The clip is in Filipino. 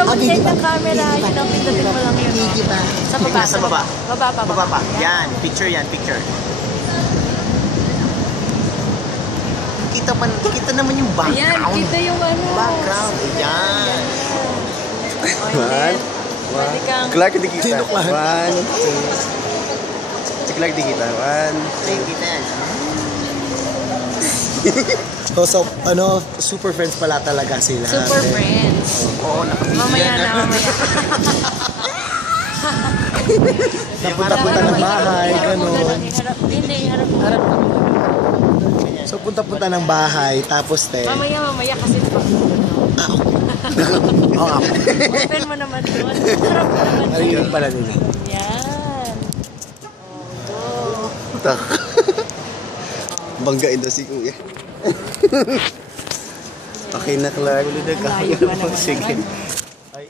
ikaw mag-set ng camera. Yun ang pindutin mo lang yun. Sa baba. Sa baba. Baba pa. Yan. Picture yan. Picture. Kita naman yung background. Ayan, kita yung ano. Background. Ayan. Clark, di kita. Sino Clark? 1, 2. Si Clark, di kita. 1, Kita yan. So, ano, super friends pala talaga sila. Super friends. Oo, nakapili Mamaya yan. na, mamaya. Napunta-punta ng bahay, gano'n. Hindi, harap mo. So, punta-punta ng bahay, tapos Mamaya kasi pagpunta. Oo, Open mo naman doon. Harap mo naman doon. ayun pala nila. Yan. Tak. Banggain daw si Kuya. Okay na, Clark. Malayo pa naman. Sige. Ay,